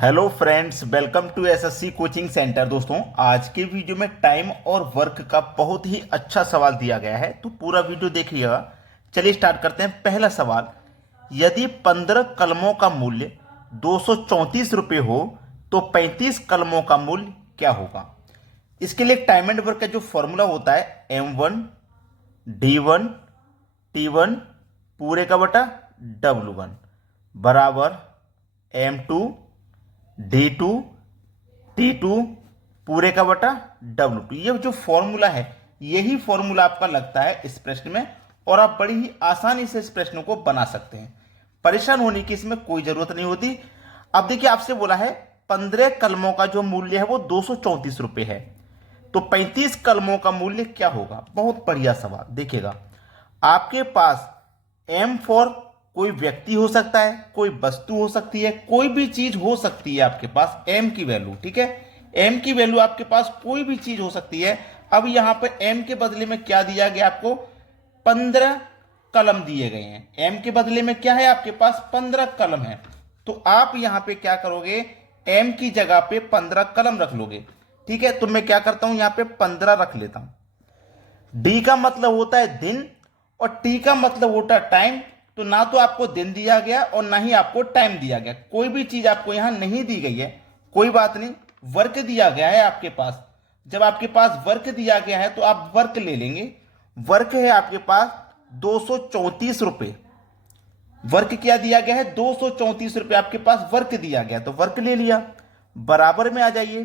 Hello friends, welcome to SSC coaching centre. दोस्तों, आज के वीडियो में टाइम और वर्क का बहुत ही अच्छा सवाल दिया गया है, तो पूरा वीडियो देखिएगा। चलिए स्टार्ट करते हैं। पहला सवाल, यदि 15 कलमों का मूल्य 234 रुपये हो तो 35 कलमों का मूल्य क्या होगा। इसके लिए टाइम एंड वर्क का जो फॉर्मूला होता है M1 D1 T1 पूरे का बटा W1 बराबर M2 D2 T2 पूरे का बटा W2। ये जो फॉर्मूला है, यही फॉर्मूला आपका लगता है इस प्रश्न में, और आप बड़ी ही आसानी से इस प्रश्न को बना सकते हैं। परेशान होने की इसमें कोई जरूरत नहीं होती। अब देखिए, आपसे बोला है 15 कलमों का जो मूल्य है वो 234 रुपये है, तो 35 कलमों का मूल्य क्या होगा। बहुत बढ़िया सवाल। देखिएगा, आपके पास M फॉर कोई व्यक्ति हो सकता है, कोई वस्तु हो सकती है, कोई भी चीज हो सकती है आपके पास M की वैल्यू। ठीक है, M की वैल्यू आपके पास कोई भी चीज हो सकती है। अब यहां पे M के बदले में क्या दिया गया आपको, 15 कलम दिए गए हैं। M के बदले में क्या है आपके पास, 15 कलम है। तो आप यहां पे क्या करोगे, M की जगह पे 15 कलम रख लोगे। ठीक है, तो मैं क्या करता हूं, यहां पे 15 रख लेता हूं। D का मतलब होता है दिन और T का मतलब होता है टाइम। तो ना तो आपको दिन दिया गया और ना ही आपको टाइम दिया गया, कोई भी चीज आपको यहां नहीं दी गई है। कोई बात नहीं, वर्क दिया गया है आपके पास। जब आपके पास वर्क दिया गया है तो आप वर्क ले लेंगे। वर्क है आपके पास 234 रुपये। वर्क क्या दिया गया है, 234 रुपये आपके पास वर्क दिया गया, तो वर्क ले लिया। बराबर में आ जाइए।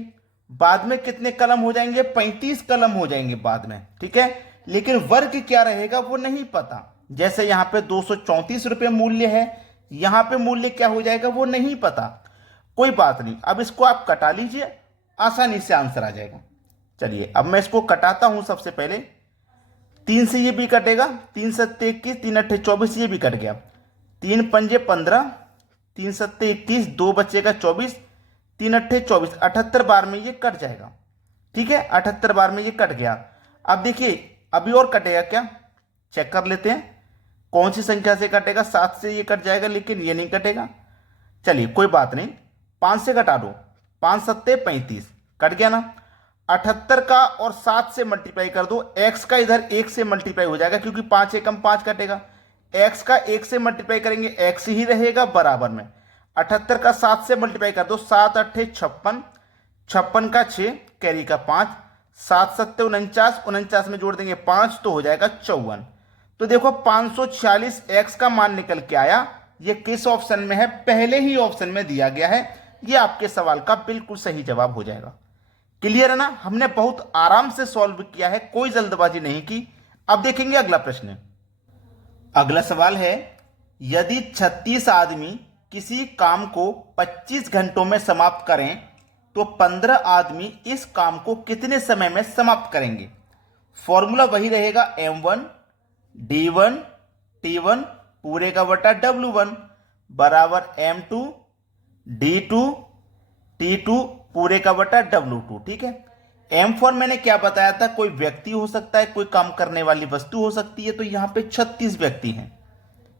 बाद में कितने कलम हो जाएंगे, 35 कलम हो जाएंगे बाद में। ठीक है, लेकिन वर्क क्या रहेगा वो नहीं पता। जैसे यहां पे 234 रुपये मूल्य है, यहां पे मूल्य क्या हो जाएगा वो नहीं पता। कोई बात नहीं, अब इसको आप कटा लीजिए, आसानी से आंसर आ जाएगा। चलिए अब मैं इसको कटाता हूं। सबसे पहले 3 से ये भी कटेगा, 3 सत्ते 21, 3 अट्ठे 24, ये भी कट गया। 3 पंजे 15, 3 सत्ते 21, 2 बचेगा 24, 3 अट्ठे 24, 78 बार में ये कट जाएगा। ठीक है, 78 बार में ये कट गया। अब देखिए, अभी और कटेगा क्या, चेक कर लेते हैं कौन सी संख्या से कटेगा। 7 से ये कट जाएगा, लेकिन ये नहीं कटेगा। चलिए कोई बात नहीं, 5 से घटा दो, 5 सत्ते 35, कट गया ना। 78 का और 7 से मल्टीप्लाई कर दो, x का इधर 1 से मल्टीप्लाई हो जाएगा, क्योंकि 5 एकम 5 कटेगा। x का 1 से मल्टीप्लाई करेंगे, x ही रहेगा बराबर में। 78 का 7 से मल्टीप्लाई कर दो, 7 अट्ठे 56, 56 का 6, कैरी का 5, 7 सत्ते 49, 49 में जोड़ देंगे 5, तो हो जाएगा 54। तो देखो 546 x का मान निकल के आया। ये किस ऑप्शन में है, पहले ही ऑप्शन में दिया गया है। ये आपके सवाल का बिल्कुल सही जवाब हो जाएगा। क्लियर है ना, हमने बहुत आराम से सॉल्व किया है, कोई जल्दबाजी नहीं की। अब देखेंगे अगला प्रश्न। अगला सवाल है, यदि 36 आदमी किसी काम को 25 घंटों में समाप्त करें तो 15 आदमी इस काम को कितने समय में समाप्त करेंगे। फॉर्मूला वही रहेगा M1 D1 T1 पूरे का बटा W1 बराबर M2 D2 T2 पूरे का बटा W2। ठीक है, M फॉर मैंने क्या बताया था, कोई व्यक्ति हो सकता है, कोई काम करने वाली वस्तु हो सकती है, तो यहां पे 36 व्यक्ति हैं।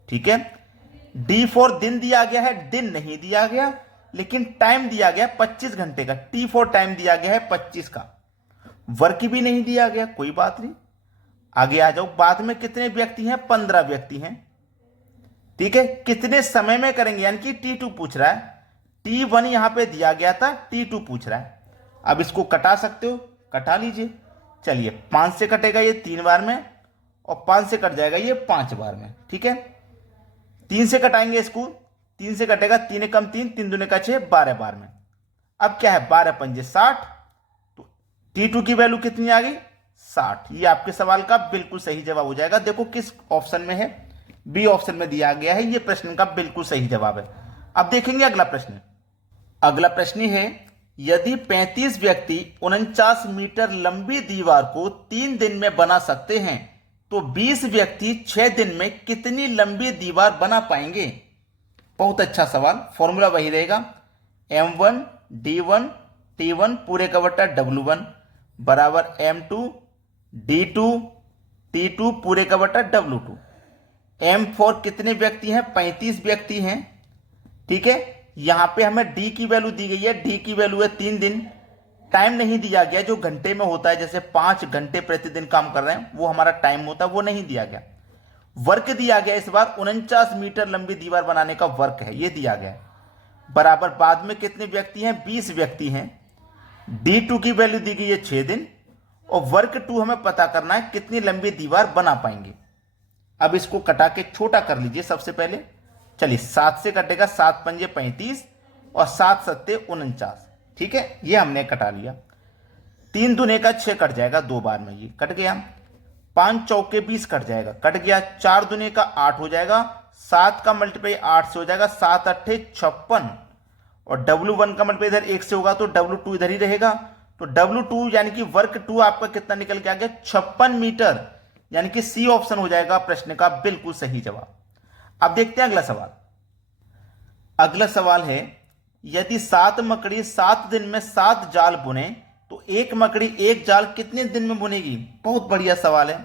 ठीक है, D फॉर दिन दिया गया है, दिन नहीं दिया गया, लेकिन टाइम दिया गया 25 घंटे का। T फॉर टाइम दिया गया है 25 का। वर्क भी नहीं दिया गया, कोई बात नहीं। आगे आ जाओ, बाद में कितने व्यक्ति हैं, 15 व्यक्ति हैं। ठीक है, कितने समय में करेंगे, यानी कि T2 पूछ रहा है। T1 यहां पे दिया गया था, T2 पूछ रहा है। अब इसको कटा सकते हो, कटा लीजिए। चलिए, 5 से कटेगा ये 3 बार में, और 5 से कट जाएगा ये 5 बार में। ठीक है, 3 से कटाएंगे इसको, 3 से कटेगा, 3 एकम 3, 3 दूने का 6, 12 बार में। अब क्या है, 12 पंजे 60, तो T2 की वैल्यू कितनी आ गई, 60। ये आपके सवाल का बिल्कुल सही जवाब हो जाएगा। देखो किस ऑप्शन में है, बी ऑप्शन में दिया गया है। ये प्रश्न का बिल्कुल सही जवाब है। अब देखेंगे अगला प्रश्न। अगला प्रश्न है, यदि 35 व्यक्ति 49 मीटर लंबी दीवार को 3 दिन में बना सकते हैं तो 20 व्यक्ति 6 दिन में कितनी लंबी दीवार बना पाएंगे। बहुत अच्छा सवाल। फॉर्मूला वही रहेगा M1 D1 T1 पूरे का बटा W1 बराबर M2 D2 T2 पूरे का बटा W2। M फॉर कितने व्यक्ति हैं, 35 व्यक्ति हैं। ठीक है, यहां पे हमें डी की वैल्यू दी गई है, डी की वैल्यू है 3 दिन। टाइम नहीं दिया गया, जो घंटे में होता है, जैसे 5 घंटे प्रतिदिन काम कर रहे हैं वो हमारा टाइम होता है, वो नहीं दिया गया। वर्क दिया गया इस बार 49 मीटर लंबी दीवार बनाने का वर्क है, ये दिया गया है। बराबर बाद में कितने व्यक्ति हैं, 20 व्यक्ति हैं। D2 की वैल्यू दी गई है 6 दिन, और वर्क 2 हमें पता करना है कितनी लंबी दीवार बना पाएंगे। अब इसको कटा के छोटा कर लीजिए सबसे पहले। चलिए 7 से कटेगा, 7 पंजे 35 और 7 सत्ते 49। ठीक है, ये हमने कटा लिया। 3 दूने का 6 कट जाएगा 2 बार में, ये कट गया। 5 चौके 20 कट जाएगा, कट गया। 4 दूने का 8 हो जाएगा, 7 का मल्टीप्लाई 8 से हो जाएगा, 7 अट्ठे 56, और W1 का मल्टीप्लाई इधर 1 से होगा तो W2 इधर ही रहेगा। तो W2 यानी कि वर्क 2 आपका कितना निकल के आ गया, 56 मीटर, यानी कि सी ऑप्शन हो जाएगा प्रश्न का बिल्कुल सही जवाब। अब देखते हैं अगला सवाल। अगला सवाल है, यदि 7 मकड़ी 7 दिन में 7 जाल बुने तो एक मकड़ी एक जाल कितने दिन में बुनेगी। बहुत बढ़िया सवाल है।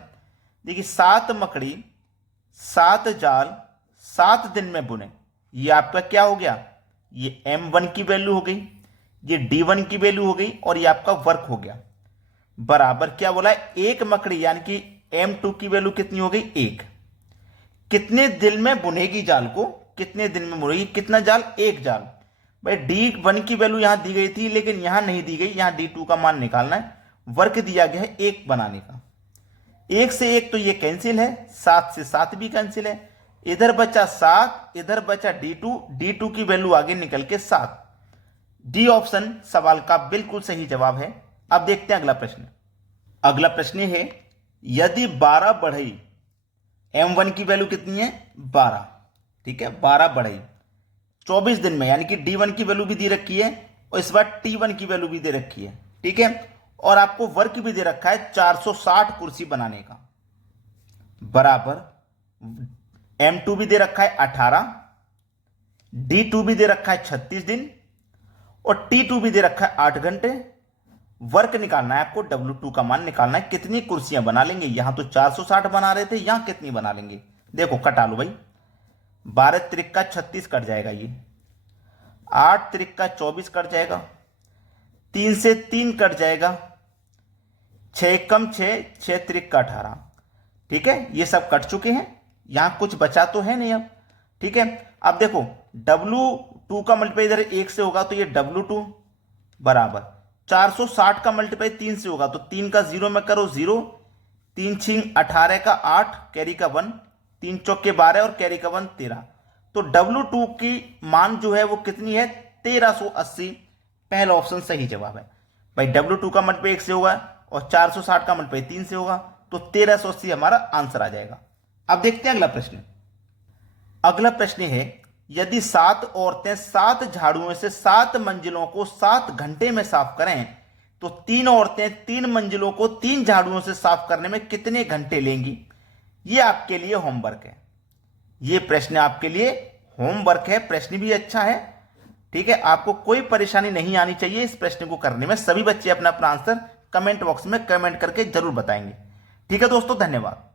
देखिए 7 मकड़ी 7 जाल 7 दिन में बुने, ये आपका क्या हो गया, ये M1 की वैल्यू हो गई, ये D1 की वैल्यू हो गई, और ये आपका वर्क हो गया। बराबर क्या बोला है, एक मकड़ी यानी कि M2 की वैल्यू कितनी हो गई, 1। कितने दिन में बुनेगी जाल को, कितने दिन में बुनेगी, कितना जाल, एक जाल। भाई D1 की वैल्यू यहां दी गई थी लेकिन यहां नहीं दी गई, यहां D2 का मान निकालना है। वर्क दिया गया है 1 बनाने का। 1 से 1 तो ये कैंसिल है, 7 से 7 भी कैंसिल है, इधर बचा 7, इधर बचा D2 की वैल्यू आगे निकल के 7। डी ऑप्शन सवाल का बिल्कुल सही जवाब है। अब देखते हैं अगला प्रश्न। अगला प्रश्न है, यदि 12 बढ़ई, M1 की वैल्यू कितनी है, 12, ठीक है, 12 बढ़ई 24 दिन में, यानी कि D1 की वैल्यू भी दे रखी है और इस बार T1 की वैल्यू भी दे रखी है, ठीक है, और आपको वर्क भी दे रखा है 460 कुर्सी बनाने का। बराबर M2 भी दे रखा है 18, D2 भी दे रखा है 36 दिन, और T2 भी दे रखा है 8 घंटे। वर्क निकालना है आपको, W2 का मान निकालना है, कितनी कुर्सियां बना लेंगे। यहां तो 460 बना रहे थे, यहां कितनी बना लेंगे, देखो कटा लो भाई। 12 त्रिक का 36 कट जाएगा, ये 8 त्रिक का 24 कट जाएगा, 3 से 3 कट जाएगा, 6 कम 6, 6 त्रिक का 18, ठीक है, ये सब कट चुके हैं, यहां कुछ बचा तो है नहीं अब, ठीक है। अब देखो W2 का मल्टीप्लाई इधर 1 से होगा तो ये W2 बराबर 460 का मल्टीप्लाई 3 से होगा तो 3 का 0 में करो 0, 3 छिंग 18 का 8, कैरी का 1, 3 चौके 12 और कैरी का 1 13। तो W2 की मान जो है वो कितनी है, 1380। पहला ऑप्शन सही जवाब है भाई। W2 का मल्टीप्लाई 1 से होगा और 460 का मल्टीप्लाई 3 से होगा तो 1380 हमारा आंसर आ जाएगा। अब देखते हैं अगला प्रश्न। अगला प्रश्न है, यदि 7 औरतें 7 झाड़ुओं से 7 मंजिलों को 7 घंटे में साफ करें तो 3 औरतें 3 मंजिलों को 3 झाड़ुओं से साफ करने में कितने घंटे लेंगी। ये आपके लिए होमवर्क है, ये प्रश्न आपके लिए होमवर्क है। प्रश्न भी अच्छा है, ठीक है, आपको कोई परेशानी नहीं आनी चाहिए इस प्रश्न को करने में। सभी बच्चे अपना अपना आंसर कमेंट बॉक्स में कमेंट करके जरूर बताएंगे। ठीक है दोस्तों, धन्यवाद।